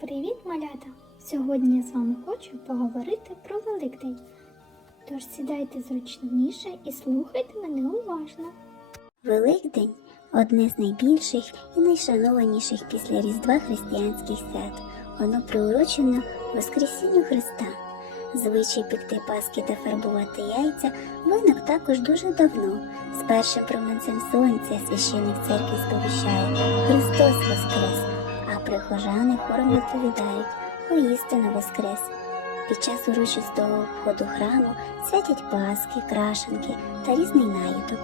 Привіт, малята! Сьогодні я з вами хочу поговорити про Великдень. Тож сідайте зручніше і слухайте мене уважно. Великдень одне з найбільших і найшанованіших після Різдва християнських свят. Воно приурочено Воскресінню Христа. Звичай пекти паски та фарбувати яйця виник також дуже давно. З першим променцем сонця священник церкви сповіщає Христос Воскрес, а прихожани хором відповідають Воістину Воскрес. Під час урочистого входу храму святять паски, крашенки та різний наїдок.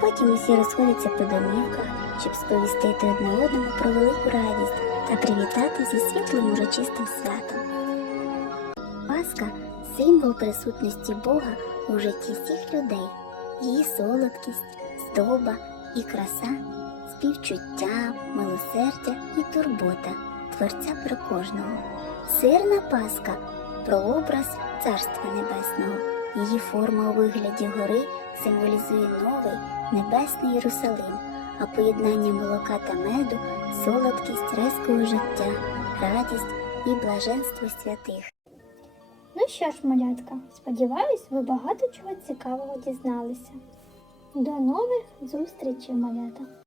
Потім усі розходяться по домівках, щоб сповістити одне одному про велику радість та привітати зі світлим урочистим святом. Пасха символ присутності Бога у житті всіх людей, її солодкість, здоба і краса, співчуття, милосердя і турбота Творця про кожного. Сирна Пасха прообраз Царства Небесного. Її форма у вигляді гори символізує новий небесний Єрусалим, а поєднання молока та меду солодкість райського життя, радість і блаженство святих. Ну що ж, малятка, сподіваюсь, ви багато чого цікавого дізналися. До нових зустрічей, малята!